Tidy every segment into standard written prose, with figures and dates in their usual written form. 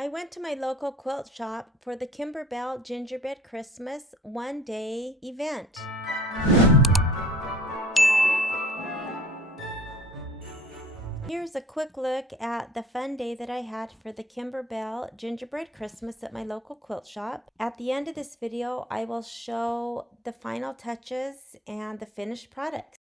I went to my local quilt shop for the Kimberbell Gingerbread Christmas one-day event. Here's a quick look at the fun day that I had for the Kimberbell Gingerbread Christmas at my local quilt shop. At the end of this video, I will show the final touches and the finished product.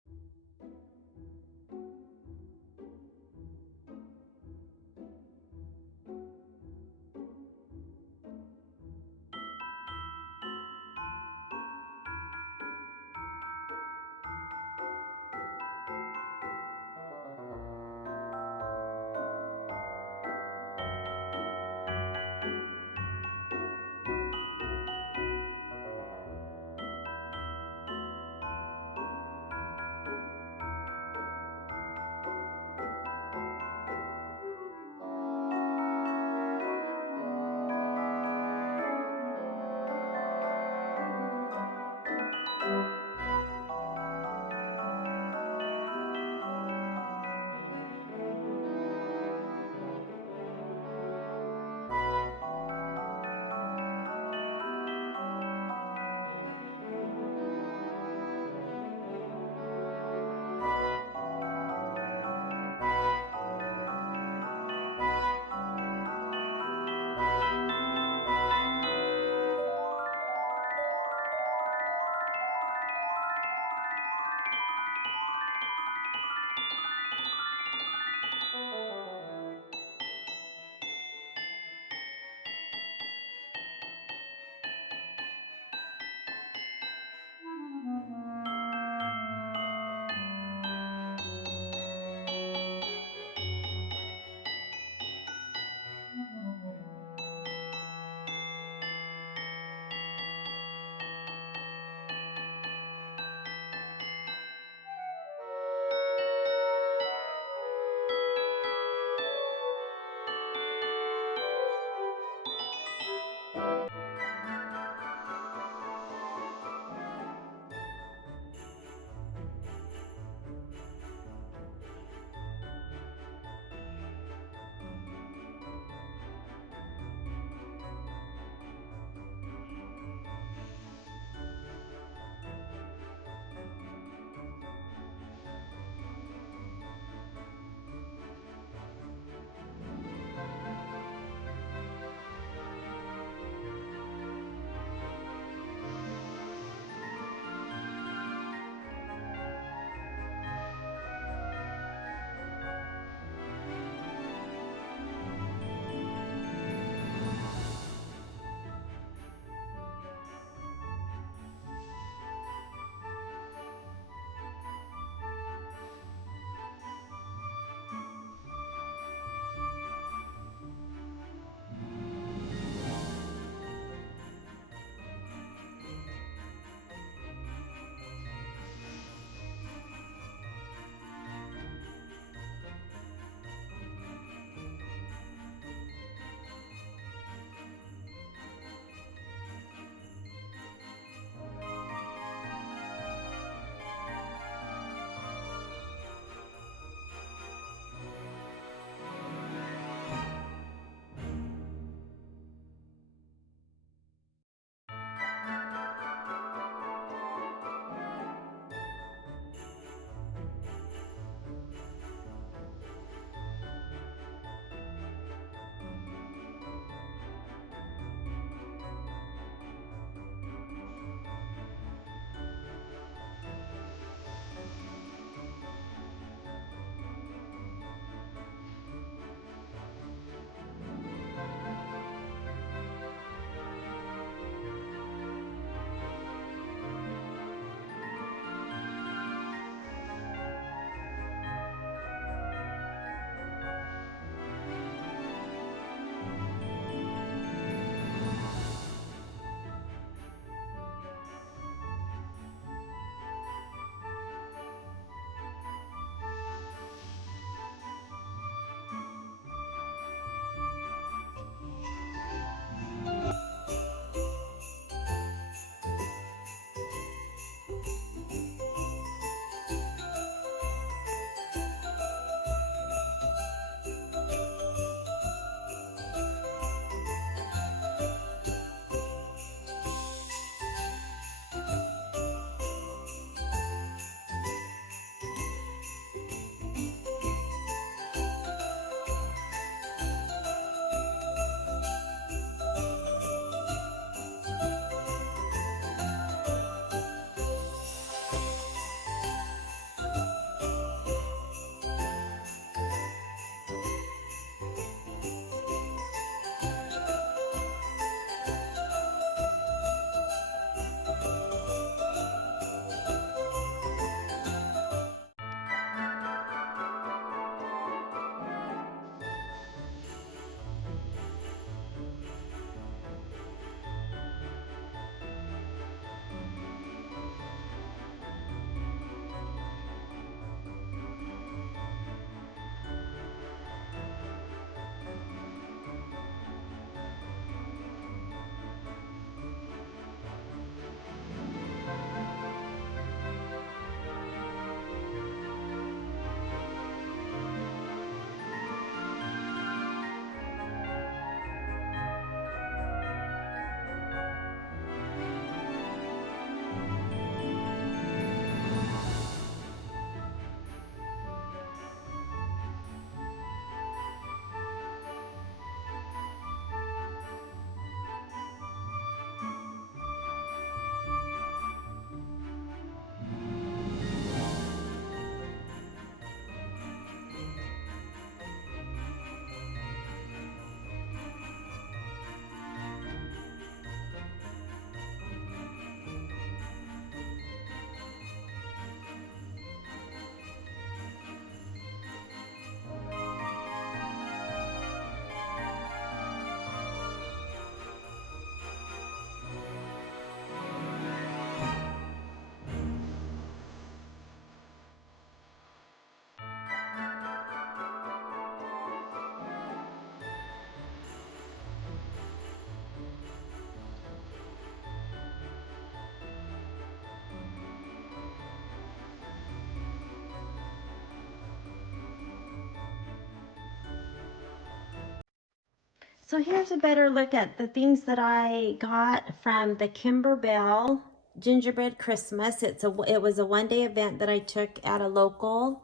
So here's a better look at the things that I got from the Kimberbell Gingerbread Christmas. It was a one-day event that I took at a local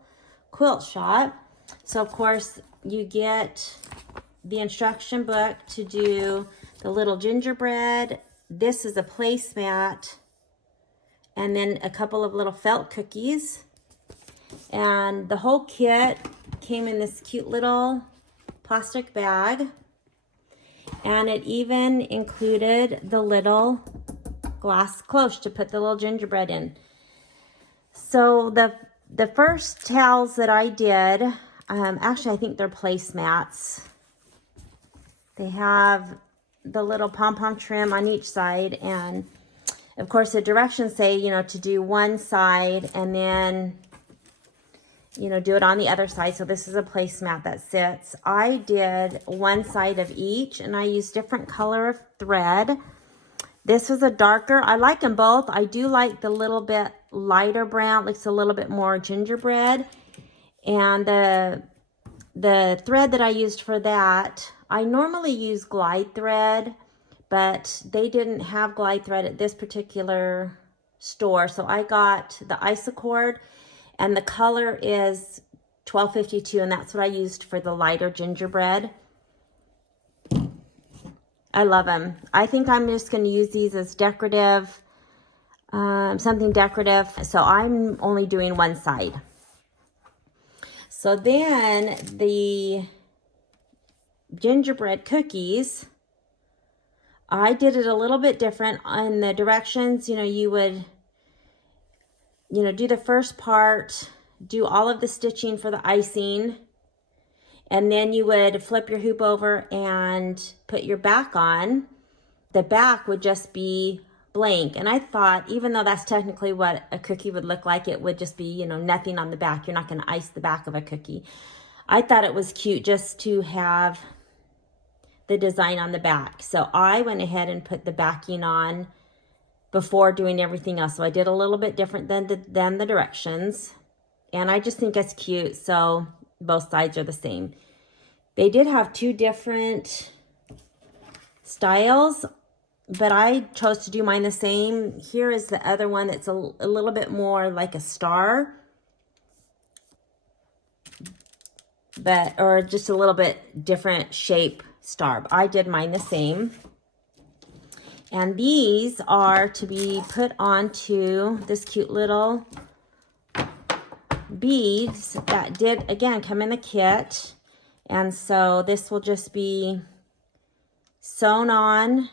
quilt shop. So of course you get the instruction book to do the little gingerbread. This is a placemat, and then a couple of little felt cookies. And the whole kit came in this cute little plastic bag. And it even included the little glass cloche to put the little gingerbread in. So the first towels that I did, actually I think they're placemats. They have the little pom-pom trim on each side, and of course the directions say, you know, to do one side and then, you know, do it on the other side. So this is a placemat that sits. I did one side of each, and I used different color of thread. This was a darker, I like them both. I do like the little bit lighter brown, looks a little bit more gingerbread. And the thread that I used for that, I normally use glide thread, but they didn't have glide thread at this particular store. So I got the Isacord, and the color is 1252, and that's what I used for the lighter gingerbread. I love them. I think I'm just going to use these as decorative, something decorative. So I'm only doing one side. So then the gingerbread cookies, I did it a little bit different on the directions. You know, you would, you know, do the first part, do all of the stitching for the icing, and then you would flip your hoop over and put your back on. The back would just be blank. And I thought, even though that's technically what a cookie would look like, it would just be, you know, nothing on the back. You're not going to ice the back of a cookie. I thought it was cute just to have the design on the back. So I went ahead and put the backing on before doing everything else. So I did a little bit different than the directions. And I just think it's cute. So both sides are the same. They did have two different styles, but I chose to do mine the same. Here is the other one that's a little bit more like a star, or just a little bit different shape star. But I did mine the same. And these are to be put onto this cute little beads that did, again, come in the kit. And so this will just be sewn on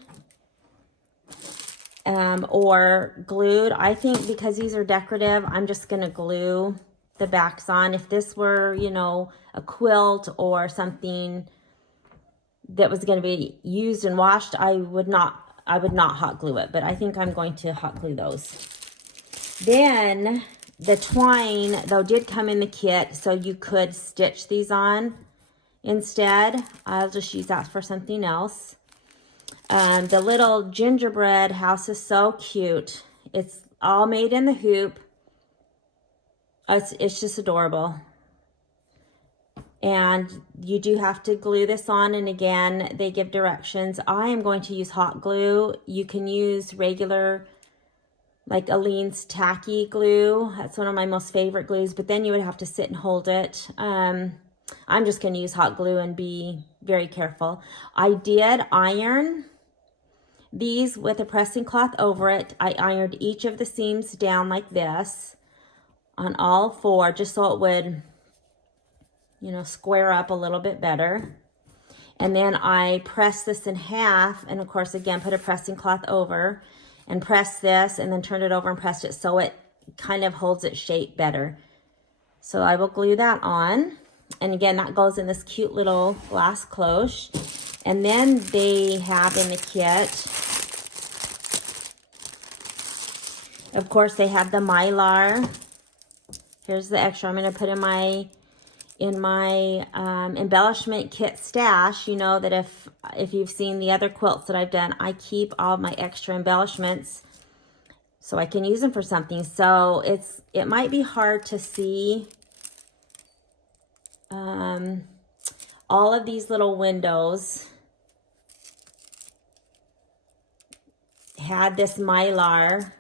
or glued. I think because these are decorative, I'm just going to glue the backs on. If this were, you know, a quilt or something that was going to be used and washed, I would not hot glue it, but I think I'm going to hot glue those. Then the twine, though, did come in the kit, so you could stitch these on instead. I'll just use that for something else. The little gingerbread house is so cute. It's all made in the hoop. It's just adorable. And you do have to glue this on, and again, they give directions. I am going to use hot glue. You can use regular, like Aleene's tacky glue. That's one of my most favorite glues, but then you would have to sit and hold it. I'm just going to use hot glue and be very careful. I did iron these with a pressing cloth over it. I ironed each of the seams down like this on all four, just so it would, you know, square up a little bit better. And then I pressed this in half, and of course, again, put a pressing cloth over and press this, and then turn it over and pressed it so it kind of holds its shape better. So I will glue that on. And again, that goes in this cute little glass cloche. And then they have in the kit, of course, they have the Mylar. Here's the extra I'm going to put in my embellishment kit stash. You know that if you've seen the other quilts that I've done, I keep all my extra embellishments so I can use them for something. So it might be hard to see all of these little windows had this mylar,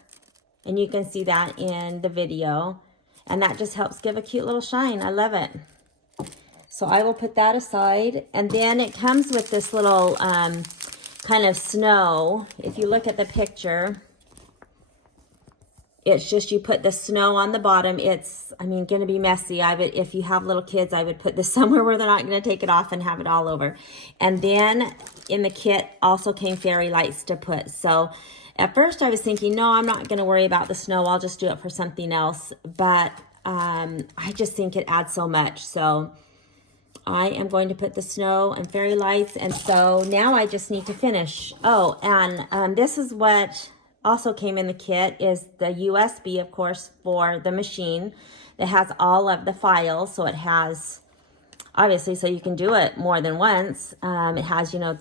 and you can see that in the video, and that just helps give a cute little shine. I love it. So I will put that aside, and then it comes with this little kind of snow. If you look at the picture, it's just you put the snow on the bottom. It's, I mean, going to be messy. If you have little kids, I would put this somewhere where they're not going to take it off and have it all over. And then in the kit also came fairy lights to put. So at first I was thinking, no, I'm not going to worry about the snow. I'll just do it for something else. But I just think it adds so much. So I am going to put the snow and fairy lights. And so now I just need to finish. Oh, and this is what also came in the kit, is the USB, of course, for the machine that has all of the files. So it has, obviously, so you can do it more than once. It has, you know,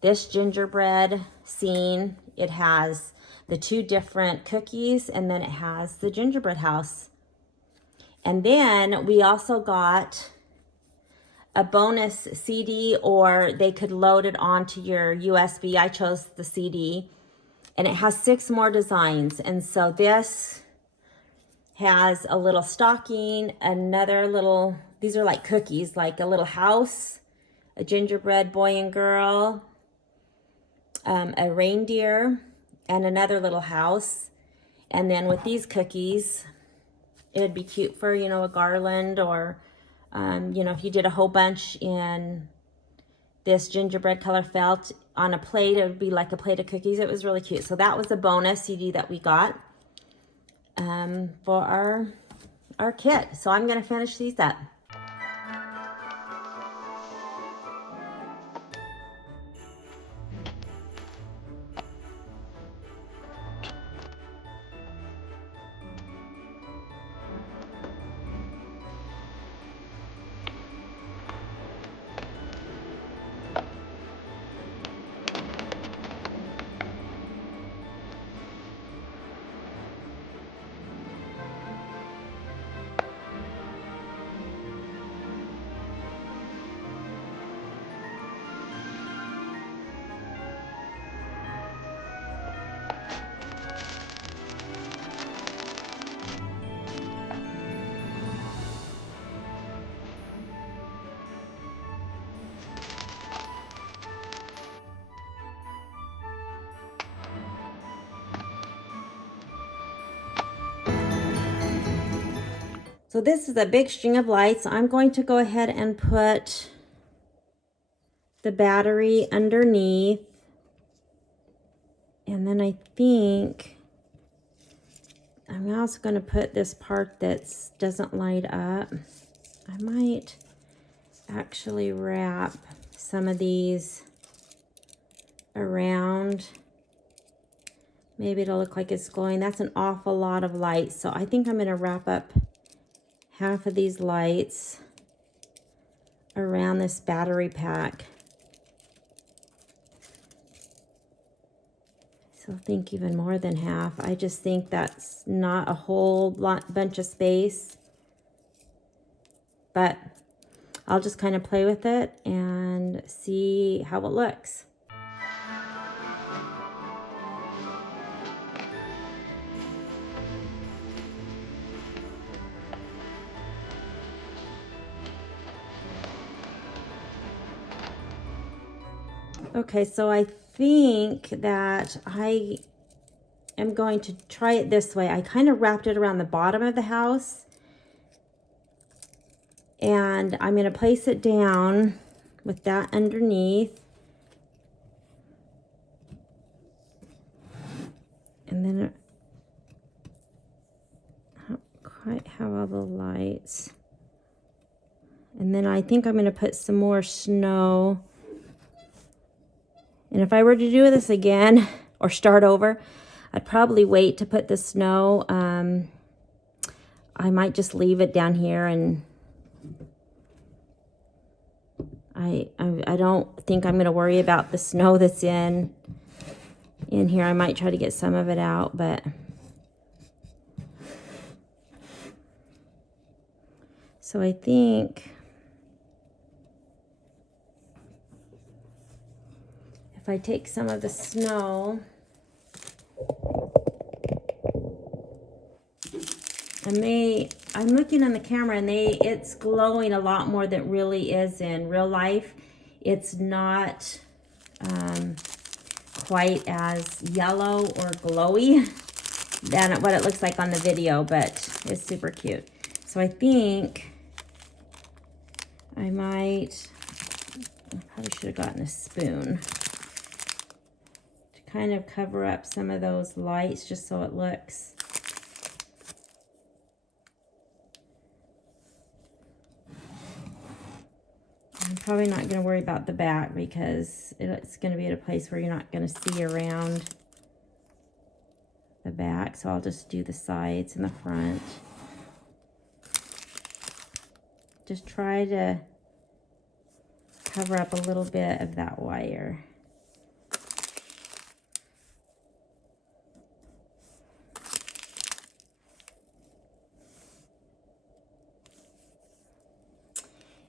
this gingerbread scene. It has the 2 different cookies, and then it has the gingerbread house. And then we also got a bonus CD, or they could load it onto your USB. I chose the CD, and it has 6 more designs. And so this has a little stocking, another little, these are like cookies, like a little house, a gingerbread boy and girl, a reindeer, and another little house. And then with these cookies, it would be cute for, you know, a garland, or you know, if you did a whole bunch in this gingerbread color felt on a plate, it would be like a plate of cookies. It was really cute. So that was a bonus CD that we got for our kit. So I'm going to finish these up. So this is a big string of lights. I'm going to go ahead and put the battery underneath. And then I think I'm also going to put this part that doesn't light up. I might actually wrap some of these around. Maybe it'll look like it's glowing. That's an awful lot of light. So I think I'm going to wrap up half of these lights around this battery pack. So I think even more than half. I just think that's not a whole bunch of space, but I'll just kind of play with it and see how it looks. Okay, so I think that I am going to try it this way. I kind of wrapped it around the bottom of the house, and I'm going to place it down with that underneath. And then I don't quite have all the lights. And then I think I'm going to put some more snow. And if I were to do this again or start over, I'd probably wait to put the snow. I might just leave it down here, and I don't think I'm going to worry about the snow that's in here. I might try to get some of it out, but so I think if I take some of the snow I'm looking on the camera and it's glowing a lot more than it really is in real life. It's not quite as yellow or glowy than what it looks like on the video, but it's super cute. So I think I probably should have gotten a spoon to kind of cover up some of those lights just so it looks. I'm probably not going to worry about the back because it's going to be at a place where you're not going to see around the back. So I'll just do the sides and the front. Just try to cover up a little bit of that wire.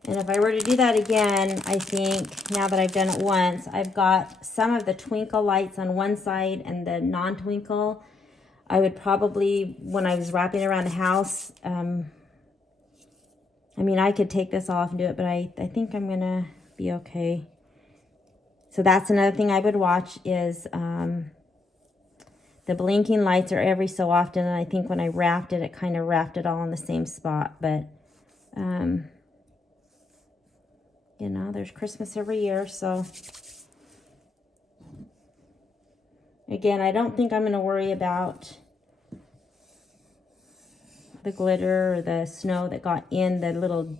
And if I were to do that again, I think now that I've done it once, I've got some of the twinkle lights on one side and the non-twinkle. I would probably, when I was wrapping around the house, I mean, I could take this off and do it, but I think I'm gonna be okay. So that's another thing I would watch is the blinking lights are every so often, and I think when I wrapped it, it kind of wrapped it all in the same spot, but you know, there's Christmas every year, so again, I don't think I'm going to worry about the glitter or the snow that got in the little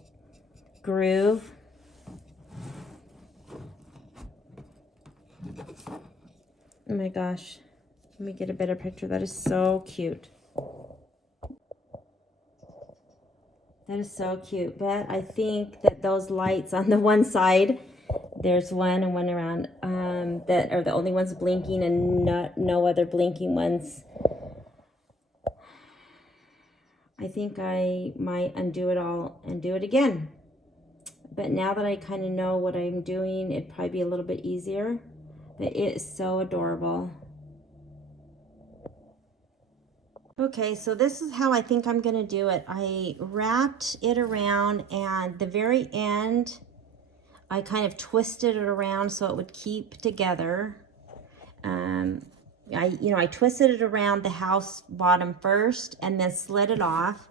groove. Oh my gosh, let me get a better picture. That is so cute. That is so cute, but I think that those lights on the one side, there's one and one around, that are the only ones blinking and no other blinking ones. I think I might undo it all and do it again. But now that I kind of know what I'm doing, it'd probably be a little bit easier. But it is so adorable. Okay, so this is how I think I'm gonna do it. I wrapped it around, and the very end, I kind of twisted it around so it would keep together. I twisted it around the house bottom first and then slid it off.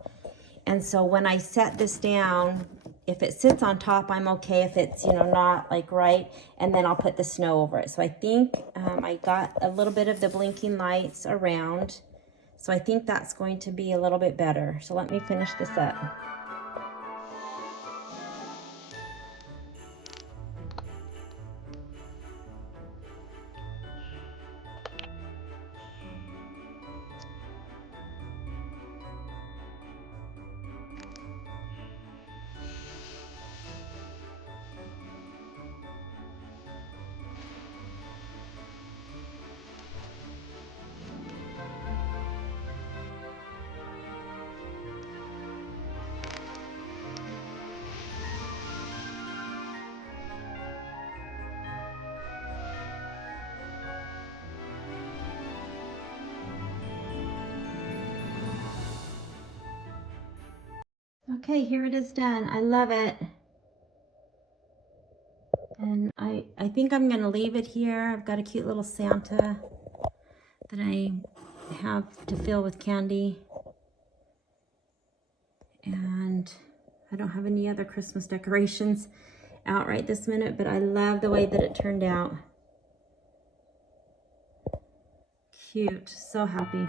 And so when I set this down, if it sits on top, I'm okay. If it's, not like right, and then I'll put the snow over it. So I think I got a little bit of the blinking lights around. So I think that's going to be a little bit better. So let me finish this up. Okay, here it is done. I love it. And I think I'm going to leave it here. I've got a cute little Santa that I have to fill with candy. And I don't have any other Christmas decorations out right this minute, but I love the way that it turned out. Cute. So happy.